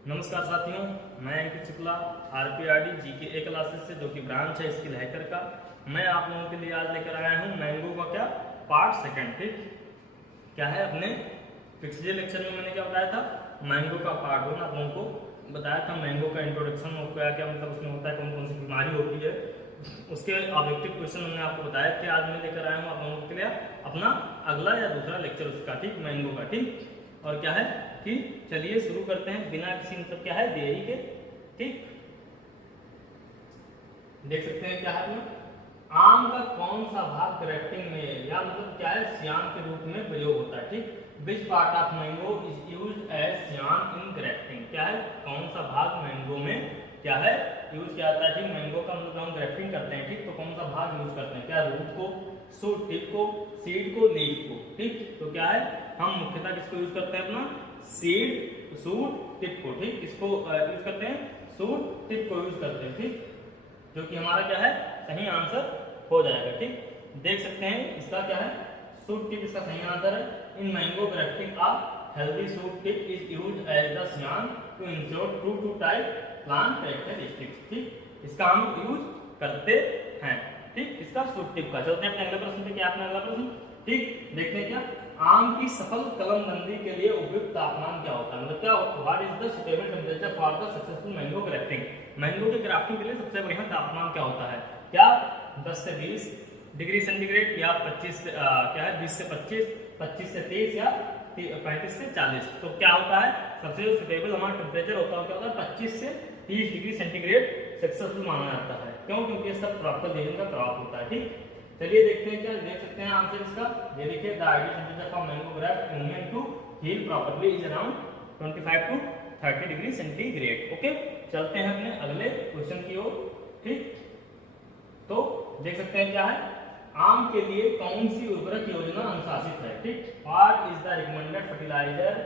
नमस्कार साथियों, मैं अंकित शुक्ला आरपीआरडी जीके ए क्लासेस से, जो कि ब्रांच है स्किल हैकर का। मैं आप लोगों के लिए आज लेकर आया हूं मैंगो का क्या पार्ट सेकंड। ठीक क्या है, अपने पिछले लेक्चर में मैंने क्या बताया था, मैंगो का पार्ट 1 आप लोगों को बताया था। मैंगो का इंट्रोडक्शन और क्या क्या मतलब उसमें होता है, कौन कौन सी बीमारी होती है, उसके ऑब्जेक्टिव क्वेश्चन मैंने आपको बताया कि आज मैं लेकर आया हूँ आप लोगों के लिए अपना अगला या दूसरा लेक्चर उसका, ठीक, मैंगो का। ठीक, और क्या है कि चलिए शुरू करते हैं बिना किसी मतलब क्या है देरी के। ठीक, देख सकते हैं क्या है अपना, आम का कौन सा भाग ग्राफ्टिंग में या मतलब क्या है सियान के रूप में प्रयोग होता है। ठीक, which part of mango is used as scion in grafting. क्या है, कौन सा भाग मैंगो में क्या है यूज किया जाता है। ठीक, मैंगो का मतलब हम ग्राफ्टिंग करते हैं, ठीक, तो कौन सा भाग यूज करते हैं, क्या रूट को, शूट टिप को, सीड को, लीफ को। ठीक, तो क्या है हम मुख्यतः किसको यूज करते हैं, अपना सीड शूट टिप को। ठीक, इसको यूज करते हैं, शूट टिप को यूज करते हैं। ठीक, जो कि हमारा क्या है सही आंसर हो जाएगा। ठीक, देख सकते हैं इसका क्या है शूट टिप, इसका सही आंसर है। In mango grafting a healthy shoot tip is used as the scion to ensure true to type plant characteristics. ठीक, इसका हम यूज करते हैं। ठीक, इसका शूट टिप का। चलते हैं अपने अगले प्रश्न पे। क्या अपना अगला प्रश्न, ठीक, देखते हैं क्या, आम की सफल कलमबंदी के लिए उपयुक्त तापमान क्या होता है, मतलब क्या what is the suitable temperature for the successful mango grafting. Mango के ग्राफ्टिंग के लिए सबसे बढ़िया तापमान क्या होता है, क्या 10 से 20 डिग्री सेंटीग्रेड, या 25 से क्या है 20 से 25, 25 से 30, या 35 से 40। तो क्या होता है सबसे सुटेबल हमारा टेम्परेचर होता है, क्या होता है 25 से 30 डिग्री सेंटीग्रेड सक्सेसफुल माना जाता है। क्यों, क्योंकि ये सब प्रॉपर रीजन का क्रॉप होता है। ठीक, चलिए देखते हैं क्या देख सकते हैं आंसर इसका। ये देखिए, the ideal temperature for mango graft human to heal properly is around 25 to 30 degree centigrade. Okay, चलते हैं अपने अगले क्वेश्चन की ओर। ठीक, तो देख सकते हैं क्या है, आम के लिए कौन सी उर्वरक योजना अनुशासित है। ठीक, what is the recommended fertilizer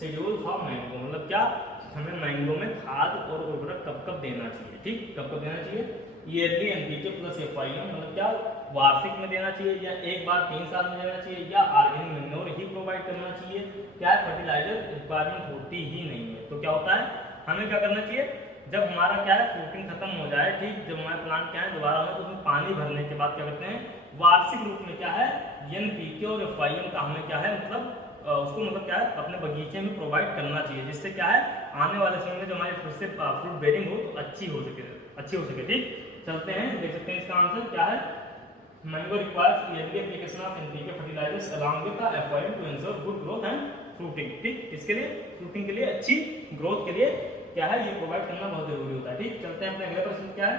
schedule for mango, मतलब क्या हमें मैंगो में खाद और उर्वरक कब कब देना चाहिए। ठीक, कब कब देना चाहिए, ईयरली एनपीके प्लस एफआईएम, मतलब क्या वार्षिक में देना चाहिए, या एक बार 3 साल में देना चाहिए, या ऑर्गेनिक मैन्योर ही प्रोवाइड करना चाहिए। क्या है, फर्टिलाइजर रिक्वायरमेंट होती ही नहीं है। तो क्या होता है, हमें क्या करना चाहिए, जब हमारा क्या है फ्रूटिंग खत्म हो जाए, ठीक, जब हमारा प्लांट क्या है दोबारा हो तो उसमें पानी भरने के बाद क्या करते हैं, वार्षिक रूप में क्या है एनपीके और एफआईएम का हमें क्या है मतलब उसको मतलब क्या है अपने बगीचे में प्रोवाइड करना चाहिए, जिससे क्या है आने वाले समय में जो हमारी फिर से फ्रूट बेरिंग हो तो अच्छी हो सके। ठीक, चलते हैं, देख सकते हैं इसका आंसर क्या है, mango requires early application of NPK fertilizers along with the FIM to ensure good growth and fruiting. ठीक, इसके लिए फ्रूटिंग के लिए अच्छी ग्रोथ के लिए क्या है ये प्रोवाइड करना बहुत जरूरी होता है। ठीक, चलते हैं अपने अगले प्रश्न क्या है,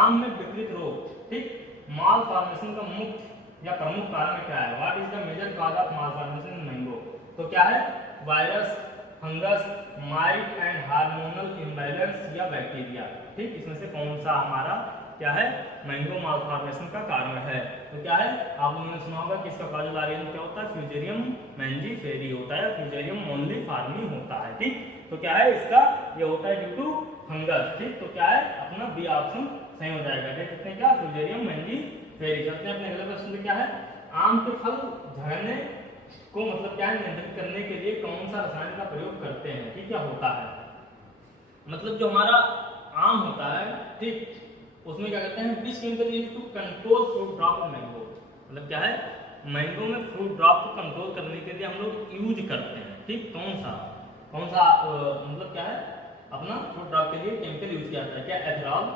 आम में विकृत रोग, ठीक, माल फॉर्मेशन का मुख्य या प्रमुख कारण क्या है, what is the major cause of malformation in mango. तो क्या है, virus, fungus, mite and hormonal imbalance, या बैक्टीरिया। ठीक, इसमें से कौन सा हमारा क्या है मैंगो माल फॉर्मेशन का कारण है। तो क्या है, आप लोगों ने सुना होगा कि इसका कॉजल ऑर्गेनिज्म क्या होता है, फ्यूजेरियम मैंजीफेरी होता है, फ्यूजेरियम मोनलीफॉर्मी होता है। ठीक, तो क्या है इसका ये होता है ड्यू टू फंगस। ठीक, तो क्या है अपना बी ऑप्शन सही हो जाएगा। देख सकते हैं क्या, फ्यूजेरियम मैंजीफेरी। चलते हैं अपने अगले प्रश्न में क्या है, आम के फल झड़ने को मतलब क्या है नियंत्रित करने के लिए कौन सा रसायन का प्रयोग करते हैं। ठीक, क्या होता है, मतलब जो हमारा आम होता है, ठीक, उसमें क्या करते हैं, which chemical used to control fruit drop in mango, मतलब क्या है मैंगो में फ्रूट ड्रॉप को कंट्रोल करने के लिए हम लोग यूज करते हैं। ठीक, कौन सा मतलब क्या है अपना फ्रूट ड्रॉप के लिए केमिकल यूज किया जाता है, क्या एथेरॉल,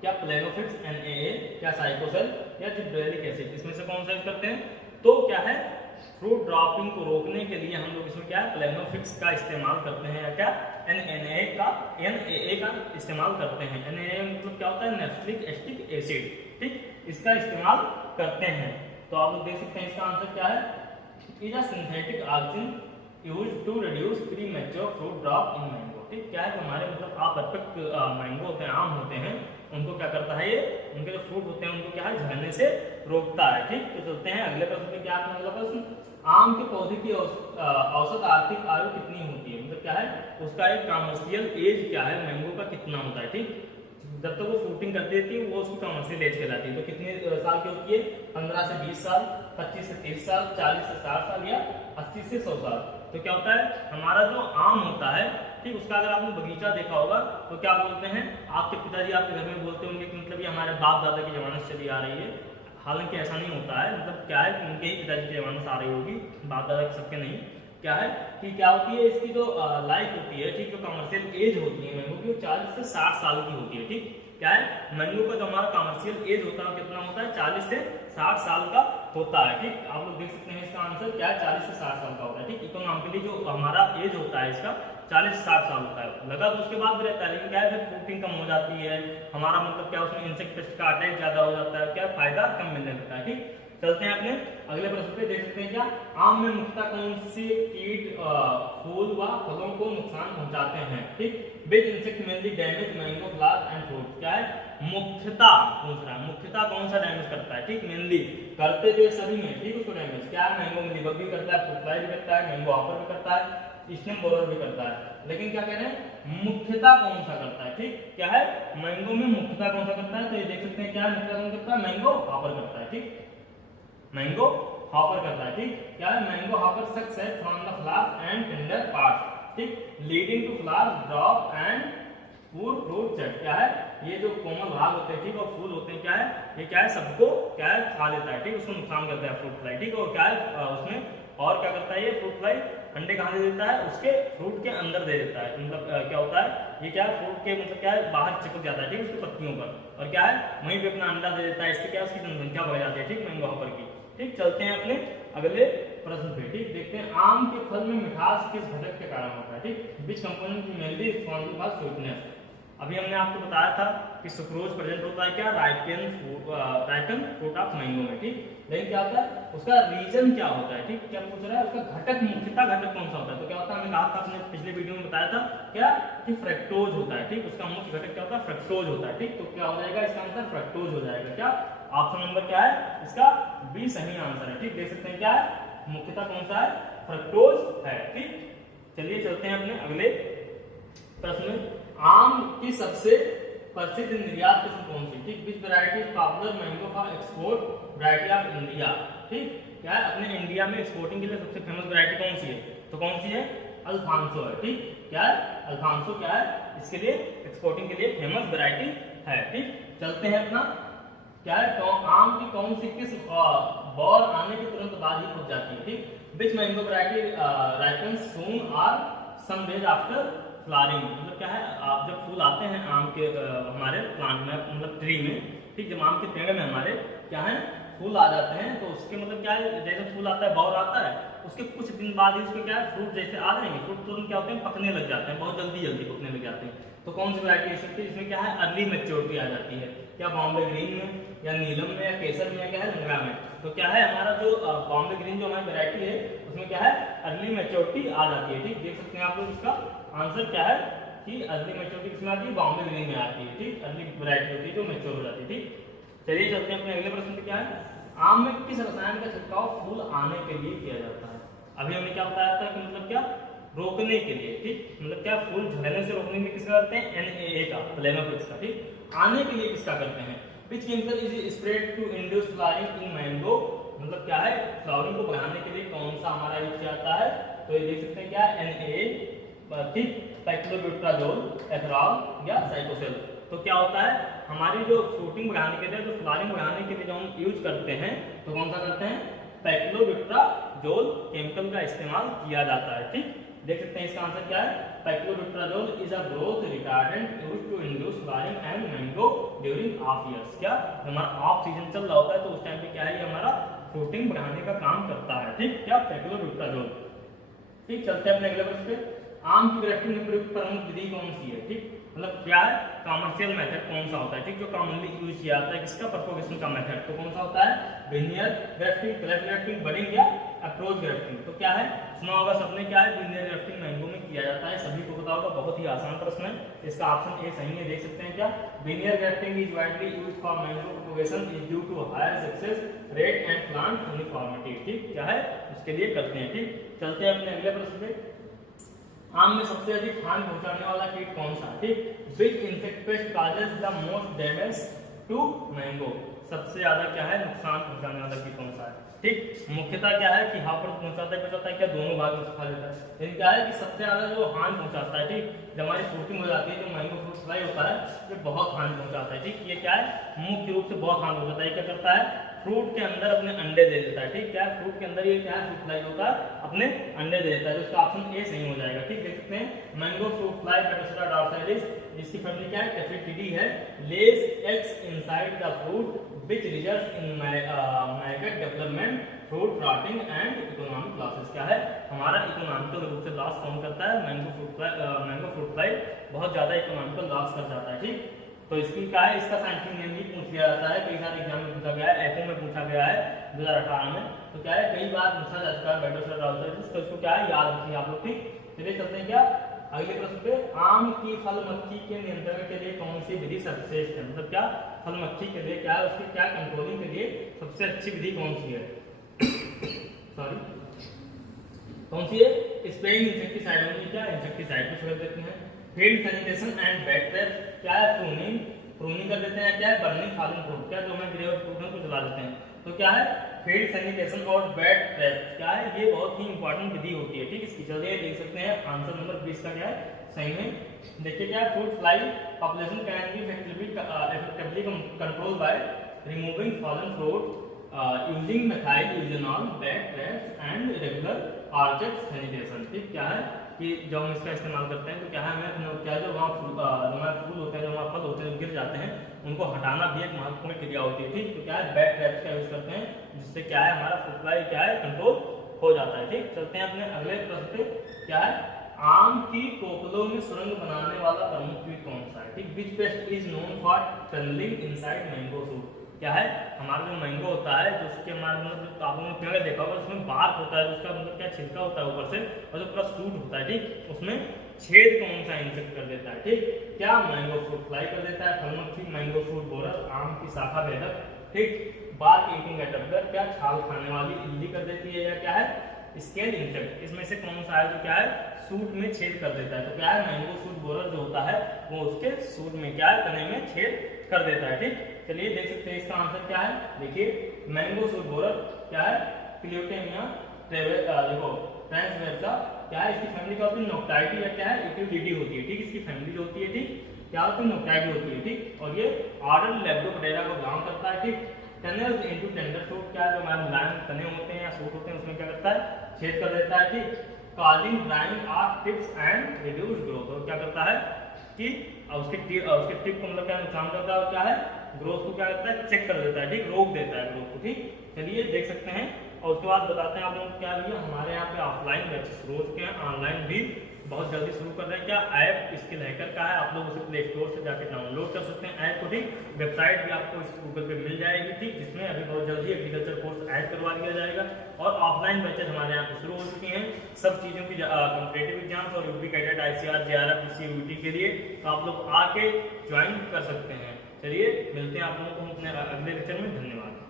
क्या प्लेनोफिक्स NaA, क्या साइकोसेल, या जिब्रेलिक एसिड, इसमें से कौन सा यूज करते हैं। तो क्या है फ्रूट ड्रॉपिंग को रोकने के लिए हम लोग इसमें क्या है प्लेनोफिक्स का इस्तेमाल करते हैं, या क्या NaA का इस्तेमाल करते हैं। NaA मतलब क्या होता है, नेफ्लिक एसिटिक एसिड। ठीक, इसका इस्तेमाल करते हैं। तो आप लोग देख सकते हैं इसका आंसर क्या है, is a synthetic oxygen used to reduce premature fruit drop in mango. ठीक, क्या है हमारे मतलब अपरफेक्ट मैंगो होते हैं, आम होते हैं, उनको क्या करता है ये उनके जो फ्रूट होते हैं उनको क्या है झड़ने से रोकता है। ठीक, तो चलते हैं अगले प्रश्न पे। क्या अगला प्रश्न, आम के पौधे की औसत आर्थिक आयु कितनी होती है, मतलब क्या है उसका एक कमर्शियल एज क्या है मैंगो का कितना होता है। ठीक, जब तक वो फ्रूटिंग करती रहती है वो उसकी कमर्शियल एज कहलाती है। तो कितने साल की होती है, 15 से 20 साल, 25 से 30 साल, 40 से 60 साल, या 80 से 100 साल। तो क्या होता है हमारा जो आम होता है ठीक। उसका अगर आपने बगीचा देखा होगा तो क्या बोलते हैं, आपके पिताजी आपके घर में बोलते होंगे कि मतलब ये हमारे बाप दादा की जमाने से चली आ रही है। हालांकि ऐसा नहीं होता है, मतलब क्या है कि उनके ही पिताजी की जमाने से आ रही होगी, बाप दादा के सबके नहीं। क्या है कि क्या होती है इसकी जो लाइफ होती है, ठीक, जो कमर्शियल एज होती है मैंगो की, वो 40 से 60 साल की होती है। ठीक, क्या है मैंगो का जो हमारा कमर्शियल एज होता है कितना होता है, 40 से 60 साल का होता है। ठीक, आप लोग देख सकते हैं इसका आंसर क्या है, 40 से 60 साल का होता है। ठीक, इकोनॉमिकली जो हमारा एज होता है इसका 40 से 60 साल होता है। लगा तो उसके बाद भी रहता है, लेकिन क्या है फिर फ्रूटिंग कम हो जाती है हमारा, मतलब क्या उसमें इंसेक्ट पेस्ट का अटैक ज्यादा हो जाता है, क्या फायदा कम मिलने लगता है। ठीक, चलते हैं अपने अगले प्रश्न पे। देख सकते हैं क्या, आम में मुख्यतः कौन से कीट फूल व फलों को नुकसान पहुंचाते हैं। ठीक, which insect mainly damage mango flower and fruit. क्या है मुख्यतः पूछ रहा है, मुख्यतः कौन सा डैमेज करता है। ठीक, मेनली करते जो सभी में, ठीक, उसको डैमेज क्या है, मैंगो मिलीबग भी करता है, फ्रूट फ्लाई भी करता है, मैंगो हॉपर भी करता है, स्टेम बोरर भी करता है। लेकिन क्या कह रहे हैं, मुख्यतः कौन सा करता है। ठीक, क्या है मैंगो में मुख्यतः कौन सा करता है, तो ये देख सकते हैं क्या मुख्यतः कौन करता है, मैंगो हॉपर करता है। ठीक, मैंगो हॉपर करता है। ठीक, क्या है mango hopper sucks from the flower and tender parts. ठीक, leading to flower drop and food fruit set. क्या है ये जो कोमल भाग होते हैं, ठीक, और फूल होते हैं, क्या है ये क्या है सबको क्या है खा लेता है। ठीक, उसको नुकसान करता है फ्रूट फ्लाई। ठीक, और क्या है उसमें और क्या करता है ये फ्रूट फ्लाई, अंडे कहाँ दे देता है, उसके फ्रूट के अंदर दे देता है। मतलब क्या होता है ये क्या है फ्रूट के मतलब क्या है बाहर चिपक जाता है। ठीक, उसकी पत्तियों पर, और क्या है वहीं पे अपना अंडा दे देता है। इससे क्या उसकी जनसंख्या बढ़ जाती है। ठीक, मैंगो हॉपर की। ठीक, चलते हैं अपने अगले प्रश्न पे। ठीक, देखते हैं आम के फल में मिठास किस घटक के कारण होता है। ठीक, विच component mainly responsible for sweetness. अभी हमने आपको बताया था कि सुक्रोज प्रेजेंट होता है क्या, राइपन फ्रूट ऑफ मैंगो में। ठीक, लेकिन क्या होता है उसका रीजन क्या होता है। ठीक, क्या पूछ रहा है उसका घटक, मुख्यतः घटक कौन सा होता है। तो क्या होता है, हमने कहा था अपने पिछले वीडियो में बताया था क्या कि फ्रक्टोज होता है। ठीक, उसका मुख्य घटक क्या होता है, फ्रक्टोज होता है। ठीक, तो क्या हो जाएगा इसका आंसर फ्रक्टोज हो जाएगा। क्या ऑप्शन नंबर क्या है इसका, बी सही आंसर है। ठीक, देख सकते हैं क्या है मुख्यतः कौन सा है, फ्रक्टोज है। ठीक, चलिए चलते हैं अपने अगले प्रश्न में। आम की सबसे प्रसिद्ध निर्यात किस्म कौन सी। ठीक, which variety is popular mango for export variety of India. ठीक, क्या है अपने इंडिया में एक्सपोर्टिंग के लिए सबसे फेमस वैरायटी कौन सी है, तो कौन सी है, अल्फांसो है। ठीक, क्या है अल्फांसो क्या है इसके लिए एक्सपोर्टिंग के लिए फेमस वैरायटी है। ठीक, चलते हैं अपना क्या है तो आम की कौन सी किस्म बॉल आने के तुरंत बाद ही फूट जाती है। ठीक, विच मैंगो वैरायटी राइपन्स सून और सम डेज आफ्टर फ्लावरिंग। मतलब क्या है आप जब फूल आते हैं आम के हमारे प्लांट में, मतलब ट्री में। ठीक, जब आम के पेड़ में हमारे क्या है फूल आ जाते हैं, तो उसके मतलब क्या है जैसे फूल आता है बौर आता है, उसके कुछ दिन बाद ही उसके क्या है फ्रूट जैसे आ जाएंगे, फ्रूट तुरंत क्या होते हैं पकने लग जाते हैं, बहुत जल्दी जल्दी पकने लग जाते हैं। तो कौन सी वैरायटी हो सकती है इसमें, क्या है अर्ली मैच्योरिटी आ जाती है। क्या बॉम्बे ग्रीन में या नीलम में या केसर में या क्या है लंगड़ा में। तो क्या है हमारा जो बॉम्बे ग्रीन जो हमारी वैरायटी है उसमें क्या है अर्ली मैच्योरिटी आ जाती है। ठीक, देख सकते हैं आप लोग इसका आंसर क्या है कि अर्ली मैच्योरिटी किसमें आती है, बॉम्बे ग्रीन में आती है। ठीक, अर्ली वैरायटी होती है जो मैच्योर हो जाती है। ठीक, चलिए चलते हैं अपने अगले प्रश्न पे। क्या है आम में किस रसायन का छिड़काव फूल आने के लिए किया जाता है। अभी हमने क्या बताया था कि मतलब क्या रोकने के लिए। ठीक, मतलब क्या फूल झड़ने से रोकने के लिए किसका करते हैं, NAA का, प्लेनोफिक्स का। ठीक, आने के लिए किसका करते हैं, which chemical is spread to induce flowering in mango. मतलब क्या है फ्लावरिंग को बढ़ाने के लिए कौन सा हमारा यूज किया जाता है, तो ये देख सकते हैं क्या NAA। ठीक, पैक्लोब्यूटाजोल, एथेरॉल या साइकोसेल। तो क्या होता है हमारी जो फ्रूटिंग बढ़ाने के लिए, जो फ्लावरिंग बढ़ाने के लिए जो हम यूज करते हैं, तो कौन सा करते हैं, पैक्लोब्यूटाजोल केमिकल का इस्तेमाल किया जाता है। ठीक, देख सकते हैं इसका आंसर क्या है, paclobutrazol is a growth retardant used to induce flowering and mango during off years. क्या हमारा ऑफ सीजन चल रहा होता है तो उस टाइम पे क्या है ये हमारा फ्रूटिंग बढ़ाने का काम करता है। ठीक, क्या पैक्लोब्यूटाजोल। ठीक, चलते हैं अपने अगले प्रश्न पे। आम की ग्राफ्टिंग में प्रयुक्त प्रमुख विधि कौन सी है। ठीक, मतलब क्या है कमर्शियल मेथड कौन सा होता है। ठीक, जो कॉमनली यूज किया जाता है किसका, प्रोपगेशन का मेथड, तो कौन सा होता है, vernier grafting, cleft grafting, budding या अप्रोच ग्राफ्टिंग। तो क्या है सुना होगा सबने, क्या है वेनियर ग्राफ्टिंग मैंगो में किया जाता है, सभी को पता होगा, बहुत ही आसान प्रश्न है, इसका ऑप्शन ए सही है। देख सकते हैं क्या veneer grafting is widely used for mango propagation is due to higher success rate and plant uniformity. ठीक, क्या है उसके लिए करते हैं। ठीक, चलते हैं अपने अगले प्रश्न पे। आम में सबसे अधिक हानि पहुंचाने वाला कीट कौन सा। ठीक, which insect pest causes the most damage to mango. सबसे ज्यादा क्या है नुकसान पहुंचाने वाला कीट कौन सा है। ठीक, मुख्यतः क्या है कि हाँ पर पहुंचाता है क्या दोनों भाग में खा लेता है, लेकिन क्या है कि सबसे ज्यादा जो हानि पहुंचाता है, ठीक, जब हमारी फ्रूटिंग हो जाती है, जो मैंगो फ्रूट फ्लाई होता है ये बहुत हानि पहुंचाता है। ठीक, ये क्या है मुख्य रूप से बहुत हानि पहुंचाता है। क्या करता है फ्रूट के अंदर अपने अंडे दे देता है। ठीक, क्या है फ्रूट के अंदर ये क्या है फ्रूट फ्लाई होता है अपने अंडे दे देता है, तो इसका ऑप्शन ए सही हो जाएगा। ठीक, देख सकते हैं मैंगो फ्रूट फ्लाई पेटोसेरा डॉर्साइलिस, जिसकी फैमिली क्या है टेफिटिडी है, लेज eggs inside the fruit which results in maggot development, fruit rotting and economic losses। क्या है हमारा इकोनॉमिकल रूप से लॉस कौन करता है मैंगो फ्रूट फ्लाई बहुत ज्यादा इकोनॉमिकल लॉस कर जाता है। ठीक, तो इसकी क्या है इसका साइंटिफिक नेम भी पूछ लिया जाता है, कई सारे एग्जाम में पूछा गया है, एफओ में पूछा गया है 2018 में, तो क्या है कई बार पूछा जा चुका है पेटोसेरा डॉर्साइलिस, तो इसको क्या है याद रखिए आप लोग। ठीक, चलिए चलते हैं क्या अगले प्रश्न पे। आम की फल मक्खी के नियंत्रण के लिए कौन सी विधि सर्वश्रेष्ठ है, मतलब क्या फल मक्खी के लिए क्या है उसकी क्या कंट्रोलिंग के लिए सबसे अच्छी विधि कौन सी है सॉरी कौन सी है। स्प्रेइंग इंसेक्टिसाइड होगी, क्या इंसेक्टिसाइड को छोड़ देते हैं। Field sanitation and bed trap, क्या है प्रूनिंग कर देते हैं, क्या है बर्निंग फॉलिंग फ्रूट, क्या जो हमें गिरे हुए फ्रूट हैं को जला देते हैं, तो क्या है फील्ड सैनिटेशन और बेड ट्रैप, क्या है ये बहुत ही इंपॉर्टेंट विधि होती है। ठीक, इसकी चलिए देख सकते हैं आंसर नंबर 20 का क्या है सही में। देखिए क्या fruit fly population can be effectively control by removing fallen fruit using methyl eugenol, bed traps and regular orchard sanitation. ठीक, क्या है कि जब हम इसका इस्तेमाल करते हैं तो क्या है हमें क्या जो वहाँ फूल होते हैं जो वहाँ फल होते हैं जो गिर जाते हैं उनको हटाना भी एक महत्वपूर्ण क्रिया होती है। ठीक, तो क्या है बेड ट्रैप्स का यूज करते हैं जिससे क्या है हमारा फ्रूट फ्लाई क्या है कंट्रोल हो जाता है। ठीक, चलते हैं अपने अगले प्रश्न पे। क्या है आम की कोपलों में सुरंग बनाने वाला प्रमुख कीट कौन सा है। ठीक, which pest is known for tunnelling inside mango fruit, क्या है हमारा जो मैंगो होता है जो उसके हमारे मतलब आप लोगों ने पेड़ देखा होगा उसमें बार्क होता है, उसका मतलब क्या छिलका होता है ऊपर से और जो पूरा सूट होता है, ठीक, उसमें छेद कौन सा इंसेक्ट कर देता है। ठीक, क्या मैंगो फ्रूट फ्लाई कर देता है, फल मक्खी, मैंगो फ्रूट बोरर, आम की शाखा बेधक, ठीक, बार्क ईटिंग कैटरपिलर, क्या छाल खाने वाली इल्ली कर देती है, या क्या है स्केल इंसेक्ट, इसमें से कौन सा है जो क्या है सूट में छेद कर देता है, तो क्या है मैंगो फ्रूट बोरर जो होता है वो उसके सूट में क्या है तने में छेद कर देता है। ठीक, चलिए देख सकते हैं इसका आंसर क्या है। देखिए मैंगो फ्रूट बोरर क्या है क्लियोटेमिया देखो ट्रांसवर्सा, क्या है इसकी फैमिली क्या होती है नोक्टाइडी, या क्या है इक्विलिडी होती है। ठीक, इसकी फैमिली जो होती है ठीक क्या होती है नोक्टाइडी होती है। ठीक, और ये ऑर्डर लेप्डोप्टेरा को बिलोंग करता है। ठीक, टनल्स इनटू टेंडर फ्रूट, क्या जो हमारे मुलायम तने होते हैं या सूट होते हैं उसमें क्या करता है छेद कर देता है। ठीक, causing drying of tips and reduce growth, और क्या करता है कि उसके टिप को मतलब क्या नुकसान करता है और क्या है ग्रोथ को क्या करता है चेक कर देता है। ठीक, रोक देता है ग्रोथ को। ठीक, चलिए देख सकते हैं और उसके बाद बताते हैं आप लोग क्या भैया हमारे यहाँ पे ऑफलाइन बैचेस शुरू हो चुके हैं, ऑनलाइन भी बहुत जल्दी शुरू कर रहे हैं। क्या ऐप स्किल हैकर का है, आप लोग उसे प्ले स्टोर से जाकर डाउनलोड कर सकते हैं ऐप को। ठीक, वेबसाइट भी आपको इस गूगल पे मिल जाएगी। ठीक, जिसमें अभी बहुत जल्दी एग्रीकल्चर कोर्स ऐड करवा दिया जाएगा और ऑफलाइन बैचेस हमारे यहाँ पे शुरू हो चुकी हैं सब चीज़ों की कॉम्पिटिटिव एग्जाम्स और UP cadet ICR JRF CUT के लिए, तो आप लोग आके ज्वाइन कर सकते हैं। चलिए मिलते हैं आप लोगों को अपने अगले लेक्चर में, धन्यवाद।